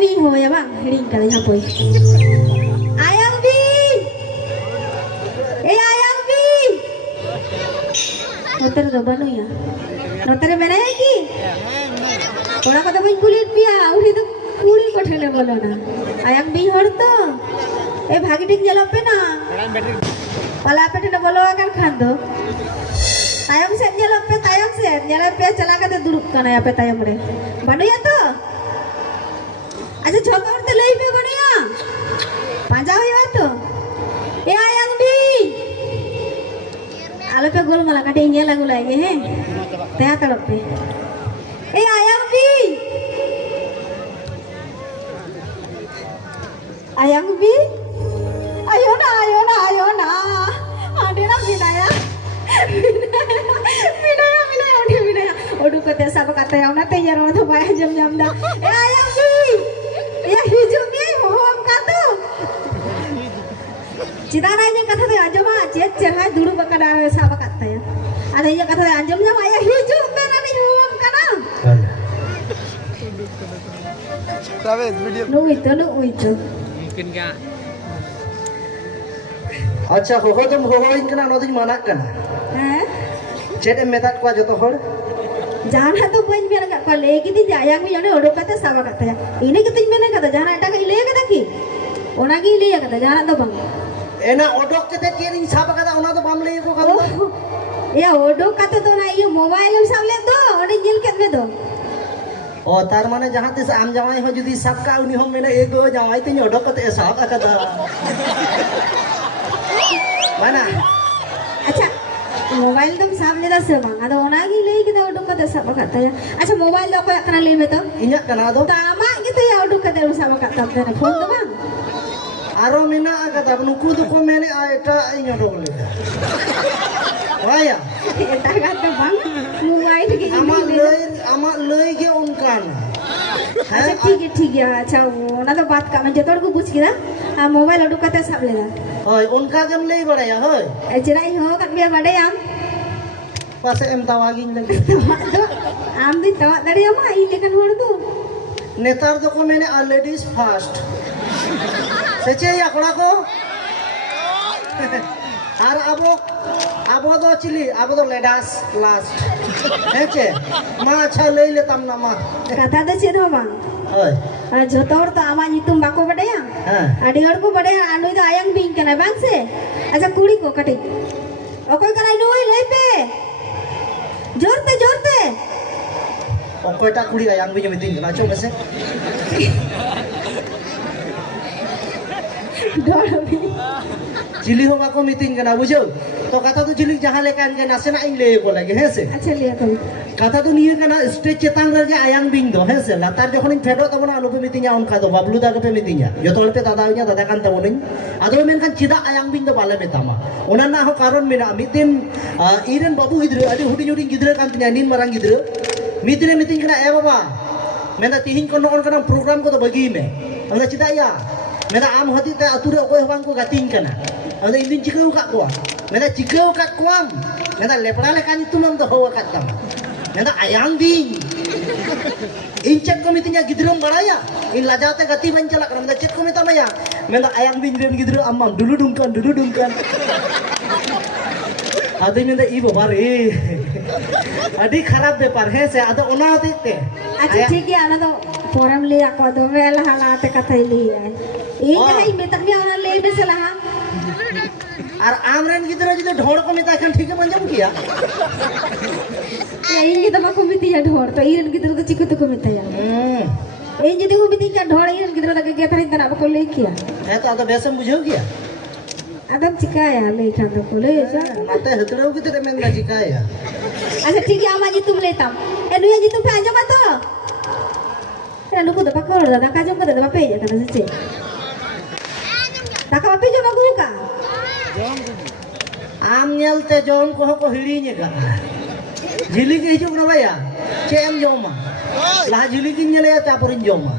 bi ho ya bang, hiring kali hapoi. Ayang bi. Ayang bi. Noter do banu ya. Noter menaya ki? Orang kata bain kulit pia, udah tu kuri kothane bolo na. Ayang bi hor to. Bhagi ঠিক jalape na. Pala pe na bolo akan khando. Tayang set jalape chala kate duruk kana ya pe tayang re. Banu ya to? अच्छा छोटा और तो लई पे बनिया पांजा हुआ तो ये आयंग भी आलू पे गोल मला काटे इंगे लागू लागे हैं तया तड़प पे ये आयंग भी आयो ना आने ना बिनाया ओडू को ते सब कते आवना ते यार तो बाय जम दा ए आयंग भी ya hijau ni mohon kata cita nanya kata tu anjam aja cerah dulu bakal ada sama kata ya ada yang kata anjamnya ayah hijau mana ni mohon kata tapi video nu itu mungkin enggak अच्छा हो तुम हो इनका नौ दिन मना करना चेट मेहता को जो तो हो जाना तो बंज में लगा को लेगी थी जायांग भी जाने ओडो कते सावा करता है इन्हें कितने मैंने कहा जाना अटका ले कदा की ओना की ले कदा जाना तो बंग एना ओडो कते केरिंग सावा कदा ओना तो बम ले को कदा ये ओडो कते तो ना ये मोबाइल में सब ले दो ओडे जेल केत में दो ओ तार माने जहां तिस आम जवाई हो जुदी सब का उनी हो मैंने एगो जवाई तिन ओडो कते सावा कदा माना अच्छा मोबाइल तुम सामने दा से बंग अदो ओना की ले के ओडो कते सावा करता है अच्छा मोबाइल दो को एकना ले में तो इnya kana do तामा gitu ya ओडो कते सावा करता है फोन तो बंग आरो मिना कता नुकु दो को मैंने एटा इnya do ले वाया एटा कते बंग मोबाइल की आमा ले के उनका ना अच्छा ठीक है अच्छा ओना तो बात का मैं जतोड़ को पूछ के ना मोबाइल ओडो कते साब लेदा होय उनका गम ले बड़ाया होय चिराई हो कत बिया बड़े आम पासे एम तावागिन लगे आम दिन तवा दड़िया मा ई लेकन होड़ दो नेतार दो को मैंने लेडीज फर्स्ट सचे या कोड़ा को আর আবো দো চিলি আবো দো লেডাস লাস্ট হেচে মা আচ্ছা লই লেতাম না মা कथा दे चेद हो बांग ओय जोतो हर तो आमा नितुम बाको बड़या आडी हर को बड़या आनुई तो आयंग बिंग कना बांग से अच्छा कुड़ी को कटी ओकोय कराई नोई लई पे जोरते ओकोयटा कुड़ी आयंग बिंग मितिन कना चो बसे डोरो भी चिली हो बाको मितिन कना बुझो तो कथा तो चिली जहां लेकान के नासे ना इन ले को लगे है से अच्छा लिया तो कथा तो निये कना स्टेज चेतांग रे आयंग बिंग दो है से लातार जखन इन फेडो तबना आलो पे मितिnya उनका दो बाबलू दा के पे मितिnya जो तोल पे दादाnya दादा kan तबनिन आदो मेनखान चिदा आयंग बिंग दो बाले बेतामा ओना ना हो कारण मेना मितिन इरेन बाबू गिद्रे अडी हुडी गिद्रे kan tinya nin marang गिद्रे मितिने मितिन कना ए बाबा मेना तिहिन को नोन कना प्रोग्राम को तो बगी में अंदा चिदा या मेना आम हती ते अतुरे ओय हवां को गातिन कना अंदा इंदिन चिकau का को मेना चिकau का कोam मेना lepra le kan tunam do ho ka tam मेना आयंग बिंग इन चेक को मितिnya गिद्रम बड़ाया इन लाजाते गति बन चला कर मेना चेक को मितामया मेना आयंग बिंग रेन गिद्रो अम्मam dulu dungkan आदि मेना ई बाबा रे आदि खराब बेपार है से आदो ओना होते अच्छा ठीक है आना तो फोरम ले आको दो वेला हालाते कथा ले आई ई कहीं में तक भी ओना ले बेसला और आमरन गिद्रो जदि ढोड़ को मिता खन ठीक मंजम किया इन की तो को मितिया ढोड़ तो इरन गिद्रो तो चिकु तो को मितिया इन जदि को मितिया ढोड़ इरन गिद्रो तक के थरी तना को ले किया है तो आदो बेसम बुझो किया आदम चिकाया ले खान तो को ले जा माते हतड़ो की तेरे में ना चिकाया अच्छा ठीक है आमा जी तुम लेताम ए नुया जी तुम पे आजो मत ए नुको दबा को दादा का जो को दबा पे जा kana से दाका पे जो बागु का आम नेलते जोम को हिड़ीने का झिली के हिजुक ना भैया चेम जोमा ला झिली की नेले तापरिन जोमा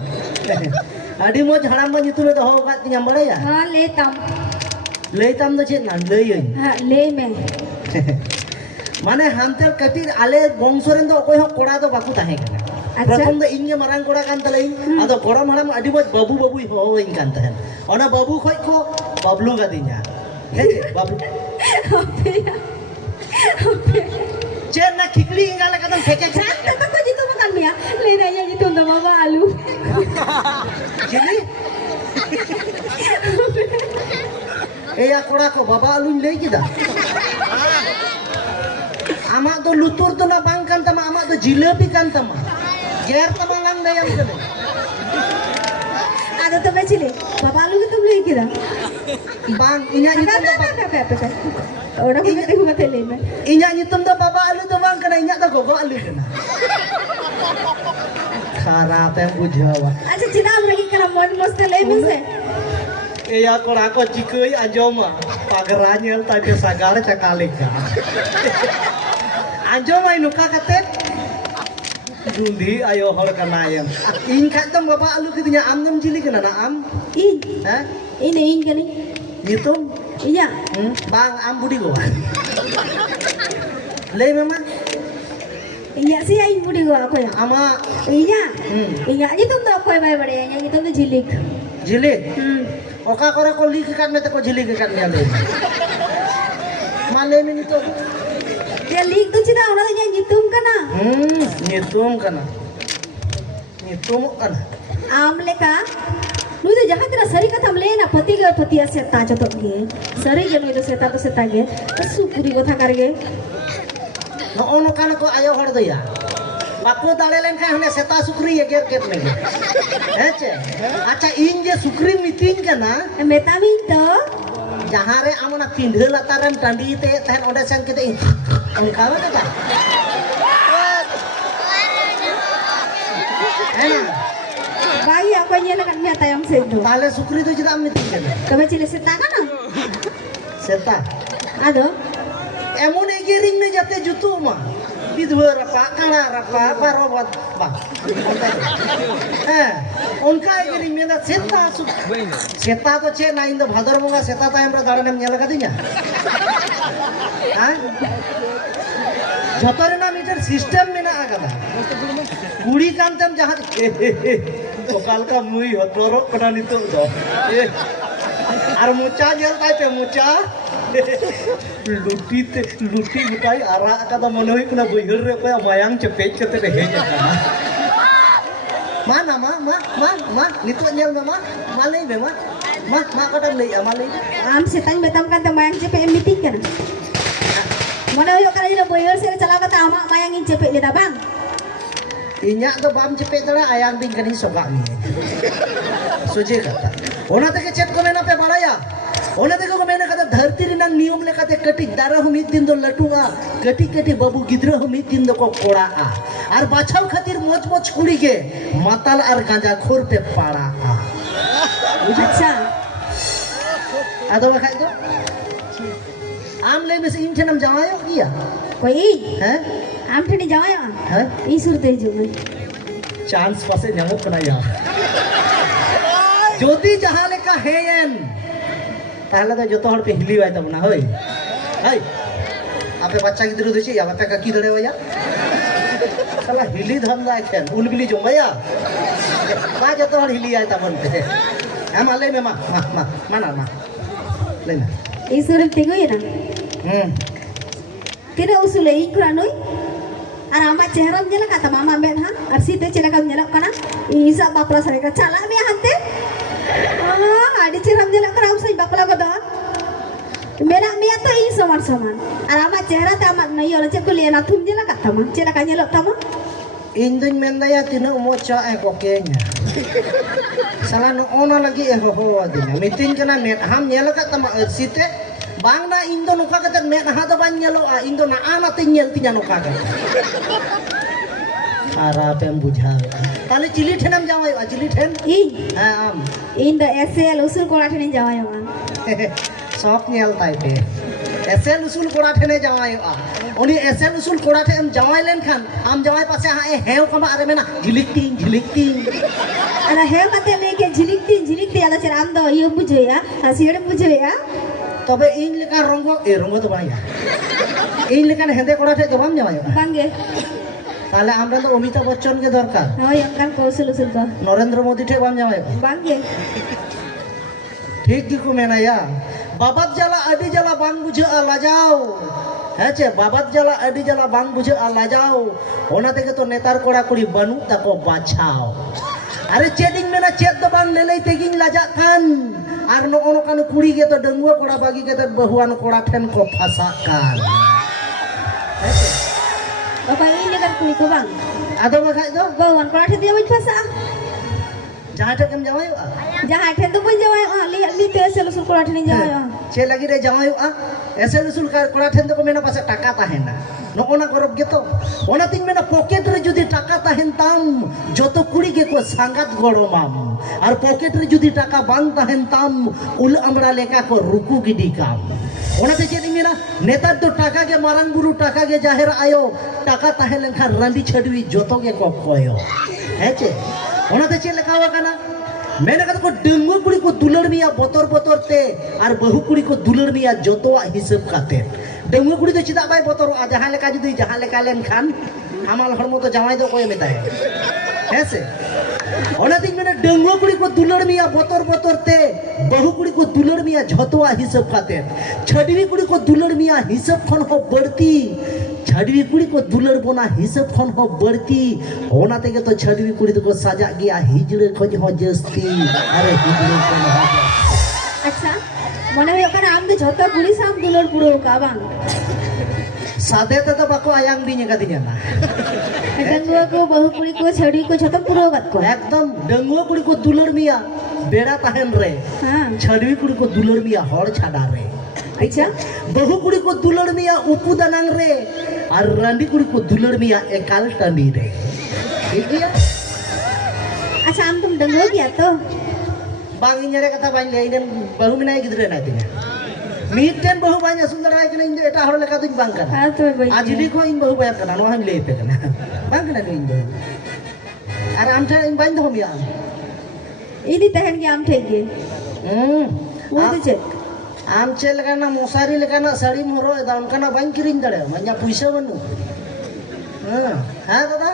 आदि मो झड़ाम मा नितु में हो का तिया बड़ाया हां लेताम तो चेत ना ले हां ले में माने हानतेल कटिर आले बंशोरेन दो कोई हो कोड़ा दो बाकू ताहे Acha. प्रथम दो इनगे मारांग कोड़ा कान तलेइन आदो गोड़म हाड़ाम अडी मज बाबू बाबू होइन कान तहन ओना बाबू खोय को बाबलू गादिnya हे बाबू चेन ना खिकड़ी इंगा लगा तो फेंके Cantik kok gitu makan ya. Lidahnya gitu enggak apa-apa alu. Jadi ya koड़ा को बाबा आलू ले किदा आमा तो लुतुर तो ना बांग kan tama आमा तो jalebi kan tama ger tama ngang dayam kene Ada tuh becile. Bapak alu gitu beli kira. bang inya nyutum do Apa. Orang punya teh buat telena. inya nyutum do baba alu do bang kana inya do gogo alu kana kharap yang bujawa Acha cina lagi kana mon mostel le bisa. ya koड़ा को चिकई anjoma pagaranya tadi sagar cakalika anjoma inuka katet Dundi ayo hor kanayam. In kadang bapa alu kitinya amnam jili kana na am. In. Hah? Ini kali. Gitu? Iya. Bang am budi go. Le mama. Iya sih aing budi gua aku ya. Ama Iya. Iya itu tuh aku yang bade yang itu tuh jilik. jili. Oka kora ko lik kan mete ko jili kan ya le. Male min itu. Dia lik tuh cina orang yang nyitung kana. Ngitung kana. Ngitung kana. Am leka. Nu itu jahat tidak sari kata melena pati ke pati aseta jotok ge. Sari ge nu itu seta to seta ge. Sukuri kota karge. No ono kana ko ayo hor do ya. Baku dale len kan hane seta sukri ya ger ger lagi. Heche. Acha in je sukri miting kana. Metamin to. Jahare amana tindhe lataram tandi te tehen oda sen kita in. Engkau apa? Enak. Bayi aku nyela kan meta yang sedo. Tale sukri tu tidak miting kana. Coba cile seta kana. Seta. Ado. Emon egiring ne jate jutu ma. Bidhur apa kala apa barobot ba. Onka egiring mena seta su. Seta to che na indo bhadar bonga seta ta हमरा दाड़ानेम nyela kadinya. Hah? Jotor na meter system mena agada. Kuri kantem jahat lokal ka mui hotorok kana nito do. Ar mucha jel tai pe mucha. Luti bukai ara kada monoi kuna boihur re koya mayang cepet kete rehe kana. Mana ma nito nyel ma malai be ma kadang lei amalai. Am setang betam kan temayang cepet meeting kan. Mana yo kana ilo boyor sira cala kata ama mayangin cepet dia bang. Inya to bam cepet tara ayang ding kani soga ni. Soje kata. Ona teke chat ko mena pe balaya. Ona teke ko mena kata dharti rinang niyom lekate kati dara humit din do latunga kati babu gidra humit din do ko koda a. Ar bachau khatir moch kuri ge matal ar ganja khor pe para a. Acha. Ado bakai to? Am le mes in thenam jawayo iya. Koi. Hah? Am thani jawaya. Hah? Ii surte jume. Chance pase nyamuk kana ya. Jodi jaha leka heyen. Tahala to joto hor pe hili wai tabona hoi. Hai. Ape baccha gidru dechi ya ape ka ki dare ya. Sala hili dhamda ken ulbili jomaya. Ba joto hor hili ai tabon pe. Ama le me ma mana ma. Le na. Ii surte go ina. Tidak usul ii kuranoi. Ar ama chehram jela kata mama bet ha. Ar site chela kam jela kana. Isa bapla sare ka chala me hante. Adi chehram jela kana usai bapla ko da. Mera mia to ii saman. Ar ama chehra ta ama nai ora che kuliana thum jela kata ma. Chela ka jela tama. Indun mendaya tina umocha kokenya. Salah no ona lagi ho adina. Meeting kana met ham nyela kata ma site. Bang na indo nuka kata met ha to ban nyelo a indo na ana tinyel tinya nuka kata. Ara pem bujha. Tale chili thenam jawai a chili then. Ii. Ha am. Inda SL usul kora thani jawaya ma. Sok nyel tai pe. SL usul kora thene jawai a. Oni SL usul kora the am jawai len khan am jawai pase ha e heu kama are mena jilik ting. Ada heu kate leke jilik ti ada ceram do iyo bujoya. Asir bujoya. Tobe in lekan rongo to bang ya. In lekan hende kora the jawam jawai. Bangge. তাহলে আমরা তো অমিতাভ বচ্চনকে দরকার Hoi angkan ko usul-usul ko. Narendra Modi ঠে বাম জামাই Bang ye. ঠিক Gecko মেনায়া বাবাত জ্বালা আডি জ্বালা বাং বুঝে লাজাও হ্যাঁ চে বাবাত জ্বালা আডি জ্বালা বাং বুঝে লাজাও ওনা থেকে তো নেতার কড়া কড়ি বানু তাকো বাছাও আরে চেডিং মেনা চেদ দো বাং লেলেই তেগিং লাজা খান আর নো কানো কুড়ি গে তো ডঙ্গুয়া কড়া বাগি গে তো বহুয়ান কড়া ঠেন কো ফাসা কান Bapak ini kan kulit ko bang. আদো বাখাই দো Bawan ko natin dia magpasa. যাহা ঠে কেম জামাই Jahat hen to pun jawai lihat ni tu usul-usul ko natin jawai. চে লাগি রে জামাই এসে রসুল কড়া ঠেন তো মেনা পাশে টাকা তাহেন না নকনা করব গে তো ওনা তিন মেনা পকেট রে যদি টাকা তাহেন তাম যত কুড়ি গে কো সাঙ্গাত গড়মাম আর পকেট রে যদি টাকা বাং তাহেন তাম উল আমরা লেখা কো রুকু গিডি কাম ওনাতে চেদি মেনা নেতার তো টাকা গে মারাং গুরু টাকা গে জাহের আয়ো টাকা তাহেন লেখা রান্ডি ছড়বি যত গে কো কয়ো হ্যাঁচে ওনাতে চে লেখা হওয়া কানা मैंने कहा को डंगो कुड़ी को दुलड़ मिया बोतर बोतर ते और बहु कुड़ी को दुलड़ मिया जोतोआ हिसाब काते डंगो कुड़ी तो चिदा बाय बोतर आ जहां लेका जुदी जहां लेका लेन खान हमाल हरमो तो जमाई दो कोई मेताय ऐसे ओना दिन मैंने डंगो कुड़ी को दुलड़ मिया बोतर बोतर ते बहु कुड़ी को दुलड़ मिया जोतोआ हिसाब काते छडवी कुड़ी को दुलड़ मिया हिसाब खन हो बढ़ती छडवी कुड़ी को दुलड़ बोना हिसाब खन हो बढ़ती ओना तेगे तो छडवी कुड़ी तो को साजा गया हिजड़े खोज हो जस्ती अरे हिजड़े को ना Acha. Mana yo kan am de jota kulit sam dulur puro ka bang. सादे तो बाको आयांग भी निका दिन्या ना Dengua ko bahu kulit ko chhadi ko jota puro gat ko. एकदम डंगुआ कुड़ी को दुलड़ मिया बेड़ा ताहेन रे हाँ. छडवी कुड़ी को दुलड़ मिया हड़ छाड़ा रे अच्छा. बहु कुड़ी को दुलड़ मिया उपु दनांग रे और रांडी कुड़ी को दुलड़ मिया एकाल टंडी रे ठीक है Acha am tum dengua kia to. बांग इन्यारे कथा बांग ले इन्हें बहु मिनाय गिद्रे ना दिन्या मीटेन बहु बांग सुंदर आय कने इन्हें एटा हड़ लेका दुñ बांग कना Ha to boy. आजिली को इन बहु बाय कना नो हम ले पे कना बांग कना इन बहु अरे आमठा इन बांग दो मिया Ini tahan ki am thek ge. Wo to che. आम चे लगाना मोसारी लगाना साड़ी मोरो एदा उनकाना बांग किरिन दड़े मन्या पैसा बनु हां दादा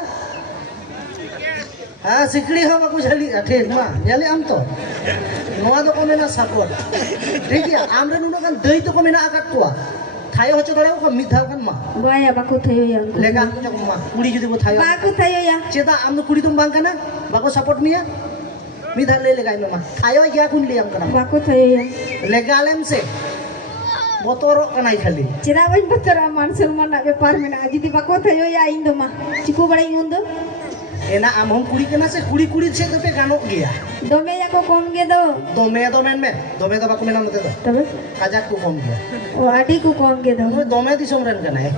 हां सिकड़ी हम को झली ठेक मा झली आम तो नोआ दो को मेना साकोट ठीक है आम रे नुनो कान दई तो को मेना आकाट कोआ थायो हचो दड़े को मिधा कान मा Baya baku thayo ya. लेगा को मा कुड़ी जदी को थायो Baku thayo ya. चेदा आम नो कुड़ी तुम बांग काना बाको सपोर्ट मिया मिधा ले लेगा इन मा थायो गया कुन ले आम काना Baku thayo ya. लेगालेम से मोतोरो कनाई खाली Cira bain betul aman Salman nak bepar mena. Jadi baku thayo ya Indo mah. Ciku badai ngundo. एना आम हम कुड़ी केना से कुड़ी कुड़ी से तो पे गानो गया Dome ya ko kom ge do. दोमे में दोमे तो बाको मेना मते दो Tabe. काजा को कम गया O adi ko kom ge do. नो दोमे दिसम रन कना है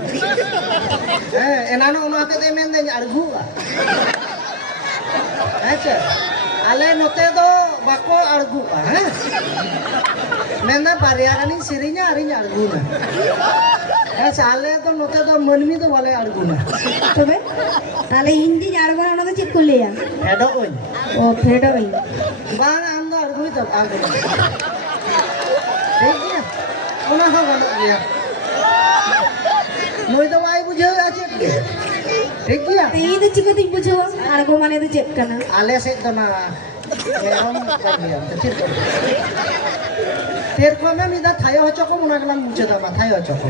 एना नो ओनो हाते दे मेन दे अरगु अच्छा आले नोते दो बाको अरगु हैं मेना बारिया गानी सिरिnya arinya अरगु ना साले तो नोते दो मनमी तो वाले अरगु ना Tabe. Tale hindi jargon ono to cik kuliah. हेडो ओन Oh pedo ini. बांग आम दो अरगु तो आगु ठीक है ओना हो गानो गया नोई तो वाई बुझे आचे ठीक है Ini tu ciku tu bujo. Argo mana tu cek kana. आले से तो ना एरम करिया तेर को में मिदा थायो हचको मुना गलाम मुचे दा मा थायो हचको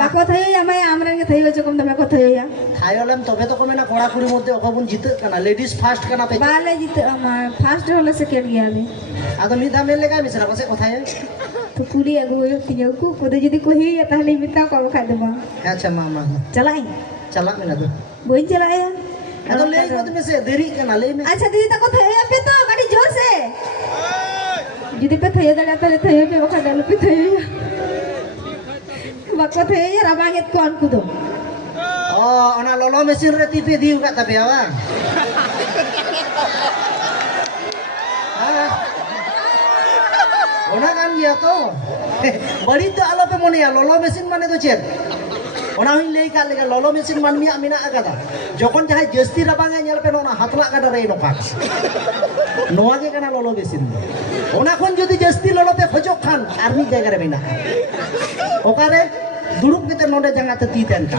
Baku thayo ya mai amran ge thayo jokom ta baku thayo ya. थायो लम तबे तो को में ना कोड़ा कुड़ी मध्य अकबुन जीत कना लेडीज फास्ट कना पे Bale jit first hole second ge ale. आदो मिदा में लेगा मिसरा पासे कोथाय तो कुली agu yo tinyo ku kodo jadi ko hi ya tahle minta ko kha deba. अच्छा मामा Chalai. चला मिना दो Boin chalai ya. आदो ले को में से देरी कना ले में अच्छा दीदी तको thayo ya pe to gadi jor se. Jadi pe thayo dala tale thayo pe bakha dalu pe thayo ya. Baku thayo ya rabanget ko an kudo. ओ ओना लोलो मशीन रे टीपे दिउ का तबे आवा ओना कान गया तो बड़ी तो आलो पे मोनिया लोलो मशीन माने तो चेत ओना हुई लेई का लेगा लोलो मशीन मान मिया मिना आकादा जखन जहाय जस्ती राबांगे नेल पे ओना हातला कादा रे नोका नोआ के काना लोलो मशीन ओना खन जदी जस्ती लोलो पे खजो खान आर्मी जायगा रे बिना ओकारे दुड़ुब के नोडे जंगा ते ती तेन का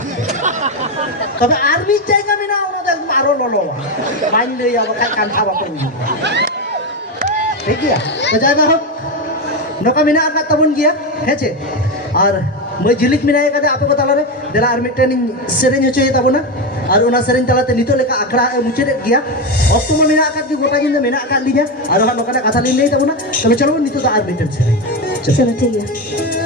तबे आर्मी जायगा मेना ओना दे आरो ललोवा बाइन देया बखा कांथा बाको ठीक है तो जाय बा नोका मेना आका तबन गिया हेचे और मैं झिलिक मिनाय का आपे को ताला रे देला आर मिटेन सेरेन होचय ताबोना और उना सेरेन तालाते नितो लेका आखड़ा मुचेद गिया अक्तो में मेना आका की गोटा जिंदा मेना आका लिया और नोका कथा लिन नहीं ताबोना तबे चलो नितो तो आर मिटेन सेरेन चलो ठीक है